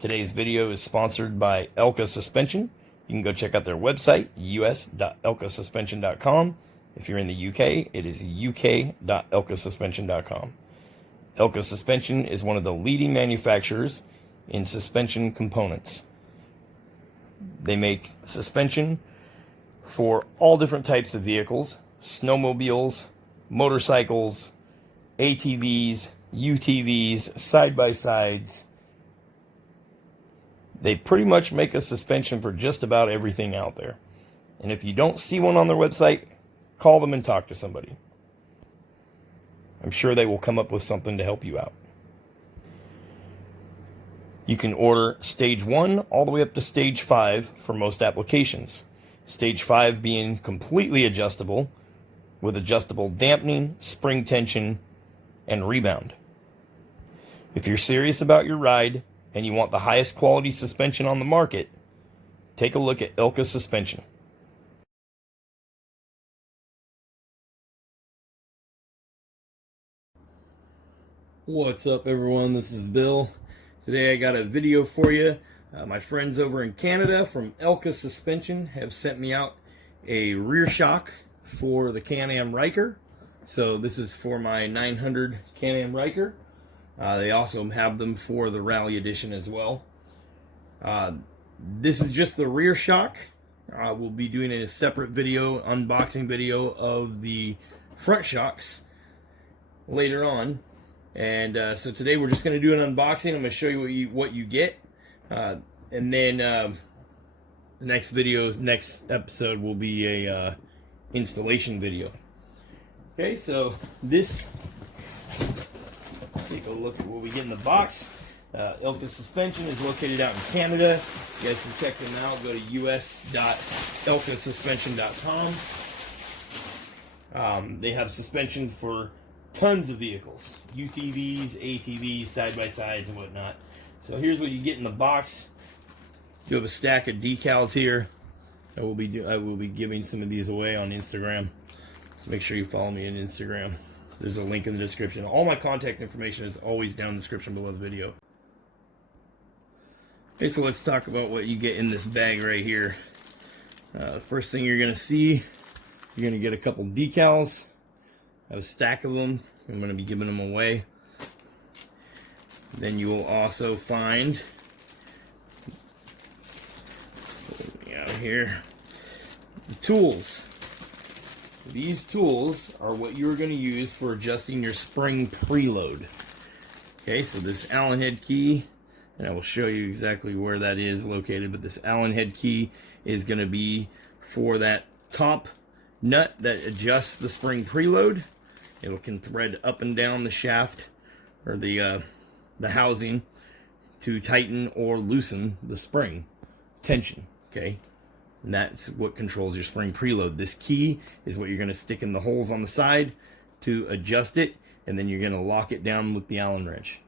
Today's video is sponsored by Elka Suspension. You can go check out their website, us.elkasuspension.com. If you're in the UK, it is uk.elkasuspension.com. Elka Suspension is one of the leading manufacturers in suspension components. They make suspension for all different types of vehicles: snowmobiles, motorcycles, ATVs, UTVs, side-by-sides. They pretty much make a suspension for just about everything out there. And if you don't see one on their website, call them and talk to somebody. I'm sure they will come up with something to help you out. You can order stage 1 all the way up to stage 5 for most applications. Stage 5 being completely adjustable with adjustable dampening, spring tension, and rebound. If you're serious about your ride and you want the highest quality suspension on the market, take a look at Elka Suspension. What's up, everyone? This is Bill. Today I got a video for you. My friends over in Canada from Elka Suspension have sent me out a rear shock for the Can-Am Ryker. So this is for my 900 Can-Am Ryker. They also have them for the Rally Edition as well. This is just the rear shock. We'll be doing a separate video, unboxing video of the front shocks later on. And so today we're just going to do an unboxing. I'm going to show you what you get. And then the next episode will be a installation video. Okay, so take a look at what we get in the box. Elka Suspension is located out in Canada. You guys can check them out. Go to us.elkasuspension.com. They have suspension for tons of vehicles: UTVs, ATVs, side-by-sides, and whatnot. So here's what you get in the box. You have a stack of decals here. I will be giving some of these away on Instagram. So make sure you follow me on Instagram. There's a link in the description. All my contact information is always down in the description below the video. Okay, so let's talk about what you get in this bag right here. The first thing you're going to see, you're going to get a couple decals. I have a stack of them. I'm going to be giving them away. Then you will also find out here the tools. These tools are what you're going to use for adjusting your spring preload. Okay, so this Allen head key, and I will show you exactly where that is located, but this Allen head key is going to be for that top nut that adjusts the spring preload. It can thread up and down the shaft or the housing to tighten or loosen the spring tension. Okay, and that's what controls your spring preload. This key is what you're going to stick in the holes on the side to adjust it, and then you're going to lock it down with the Allen wrench.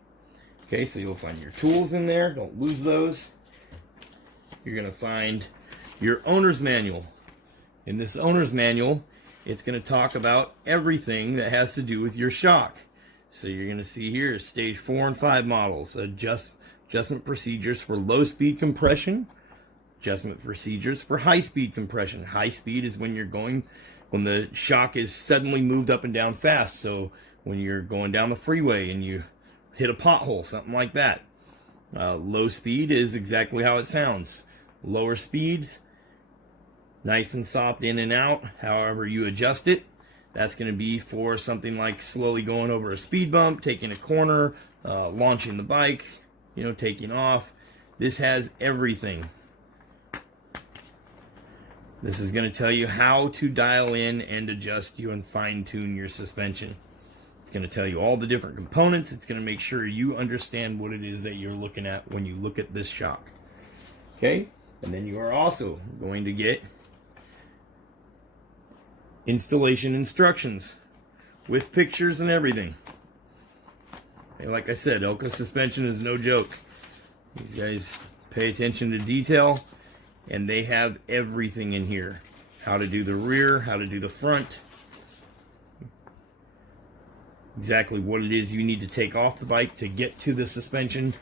Okay, so you'll find your tools in there. Don't lose those. You're going to find your owner's manual. In this owner's manual, it's going to talk about everything that has to do with your shock. So you're going to see here stage 4 and 5 models, adjustment procedures for low speed compression, adjustment procedures for high speed compression. High speed is when the shock is suddenly moved up and down fast. So when you're going down the freeway and you hit a pothole, something like that. Low speed is exactly how it sounds. Lower speed, nice and soft in and out, however you adjust it. That's going to be for something like slowly going over a speed bump, taking a corner, launching the bike, taking off. This has everything. This is going to tell you how to dial in and adjust you and fine-tune your suspension. It's going to tell you all the different components. It's going to make sure you understand what it is that you're looking at when you look at this shock. Okay? And then you are also going to get installation instructions with pictures and everything. And like I said, Elka Suspension is no joke. These guys pay attention to detail, and they have everything in here. How to do the rear, how to do the front, exactly what it is you need to take off the bike to get to the suspension.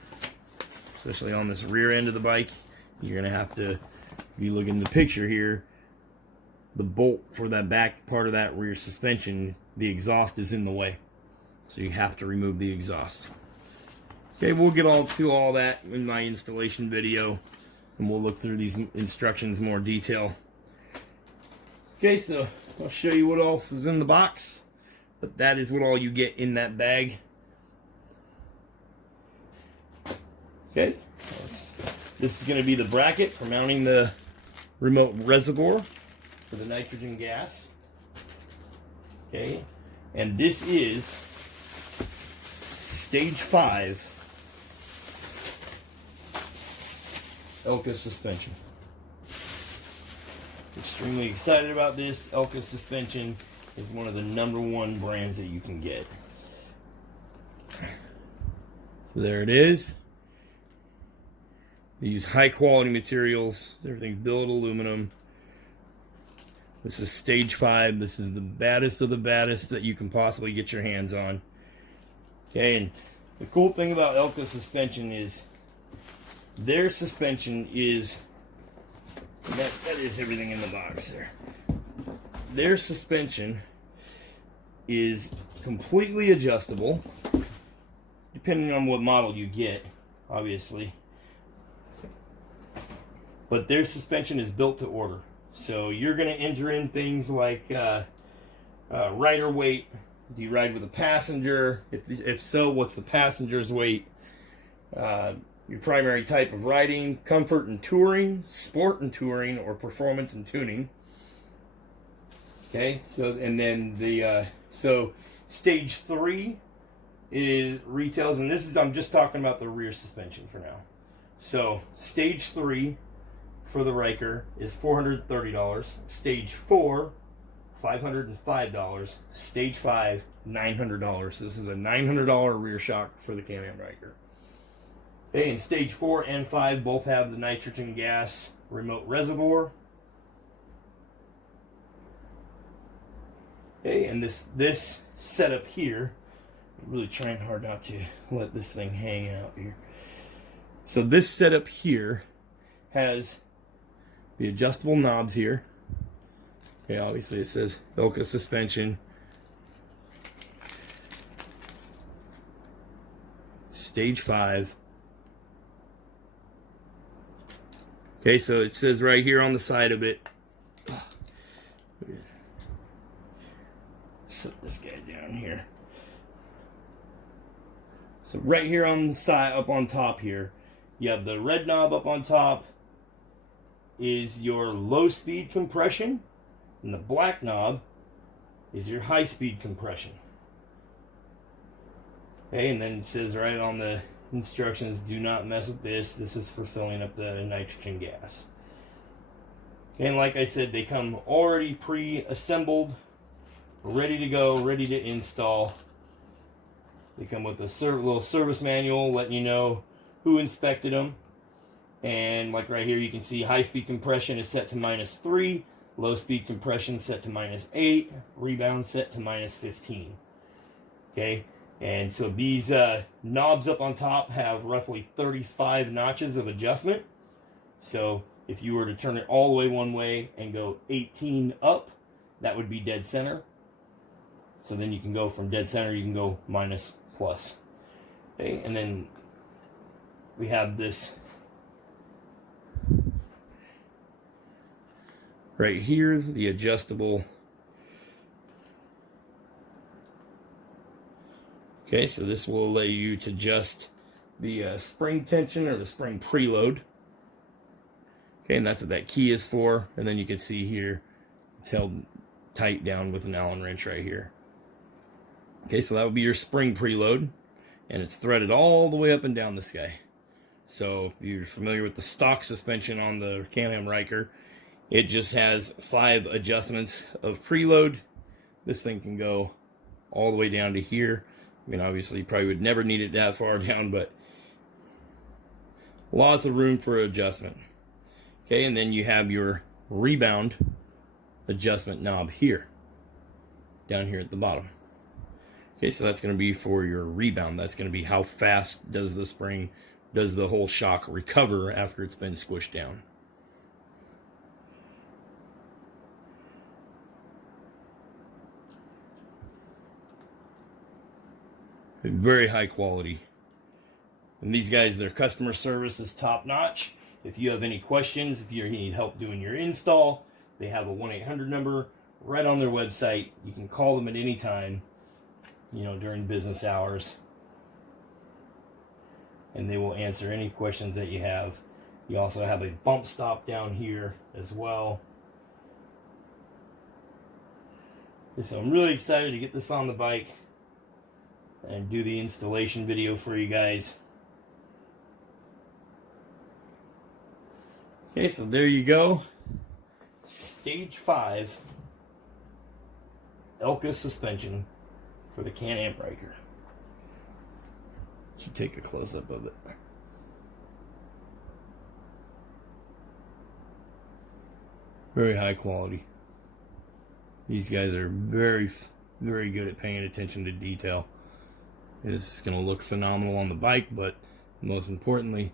especially on this rear end of the bike. You're going to have to, if you look in the picture here, the bolt for that back part of that rear suspension, the exhaust is in the way. So you have to remove the exhaust. Okay, we'll get to all that in my installation video, and we'll look through these instructions in more detail. Okay, so I'll show you what else is in the box, but that is what all you get in that bag. Okay, this is going to be the bracket for mounting the remote reservoir for the nitrogen gas. Okay, and this is stage 5 Elka suspension. Extremely excited about this. Elka suspension is one of the #1 brands that you can get. So there it is. They use high quality materials. Everything's billet aluminum. This is stage 5. This is the baddest of the baddest that you can possibly get your hands on. Okay, and the cool thing about Elka suspension is their suspension is, that is everything in the box there. Their suspension is completely adjustable, depending on what model you get, obviously. But their suspension is built to order. So you're going to enter in things like rider weight. Do you ride with a passenger? If so, what's the passenger's weight? Your primary type of riding, comfort and touring, sport and touring, or performance and tuning. Okay, so and then the so stage 3 is retails, and this is, I'm just talking about the rear suspension for now. So stage 3 for the Ryker is $430. Stage 4, $505. Stage 5, $900. This is a $900 rear shock for the Can-Am Ryker. Okay, and stage 4 and 5 both have the nitrogen gas remote reservoir. Okay, and this setup here, I'm really trying hard not to let this thing hang out here. So this setup here has the adjustable knobs here. Okay, obviously it says Elka suspension. Stage 5. Okay, so it says right here on the side of it. Set this guy down here. So right here on the side, up on top here, you have the red knob up on top is your low speed compression, and the black knob is your high speed compression. Okay, and then it says right on the instructions, do not mess with this. This is for filling up the nitrogen gas. Okay, and like I said, they come already pre-assembled, ready to go, ready to install. They come with a little service manual letting you know who inspected them. And like right here, you can see high-speed compression is set to -3, low-speed compression set to -8, rebound set to -15. Okay, and so these knobs up on top have roughly 35 notches of adjustment. So if you were to turn it all the way one way and go 18 up, that would be dead center. So then you can go from dead center, you can go minus, plus. Okay, and then we have this right here, the adjustable. Okay, so this will allow you to adjust the spring tension or the spring preload. Okay, and that's what that key is for. And then you can see here, it's held tight down with an Allen wrench right here. Okay, so that would be your spring preload, and it's threaded all the way up and down this guy. So if you're familiar with the stock suspension on the Can-Am Ryker, it just has 5 adjustments of preload. This thing can go all the way down to here. I mean, obviously you probably would never need it that far down, but lots of room for adjustment. Okay, and then you have your rebound adjustment knob here, down here at the bottom. Okay, so that's going to be for your rebound. That's going to be how fast does the spring does the whole shock recover after it's been squished down. Very high quality. And these guys, their customer service is top notch. If you have any questions, if you need help doing your install, they have a 1-800 number right on their website. You can call them at any time, you know, during business hours, and they will answer any questions that you have. You also have a bump stop down here as well. So I'm really excited to get this on the bike and do the installation video for you guys. Okay, so there you go. Stage 5 Elka suspension for the Can-Am Ryker. You take a close-up of it. Very high quality. These guys are very, very good at paying attention to detail. It's going to look phenomenal on the bike, but most importantly,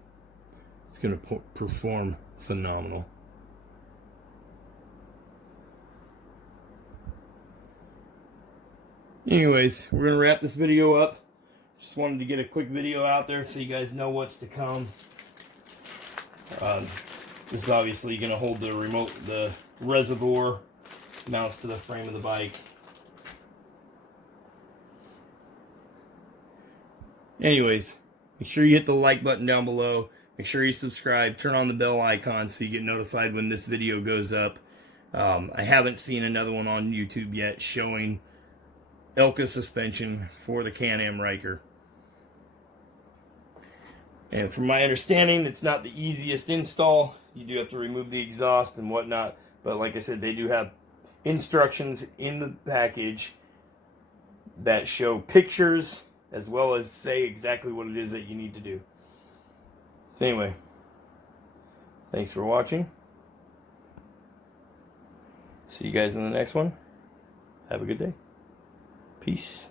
it's going to perform phenomenal. Anyways, we're going to wrap this video up. Just wanted to get a quick video out there so you guys know what's to come. This is obviously going to hold the remote, the reservoir mounts to the frame of the bike. Anyways, make sure you hit the like button down below. Make sure you subscribe. Turn on the bell icon so you get notified when this video goes up. I haven't seen another one on YouTube yet showing Elka suspension for the Can-Am Ryker. And from my understanding, it's not the easiest install. You do have to remove the exhaust and whatnot. But like I said, they do have instructions in the package that show pictures as well as say exactly what it is that you need to do. So anyway, thanks for watching. See you guys in the next one. Have a good day. Peace.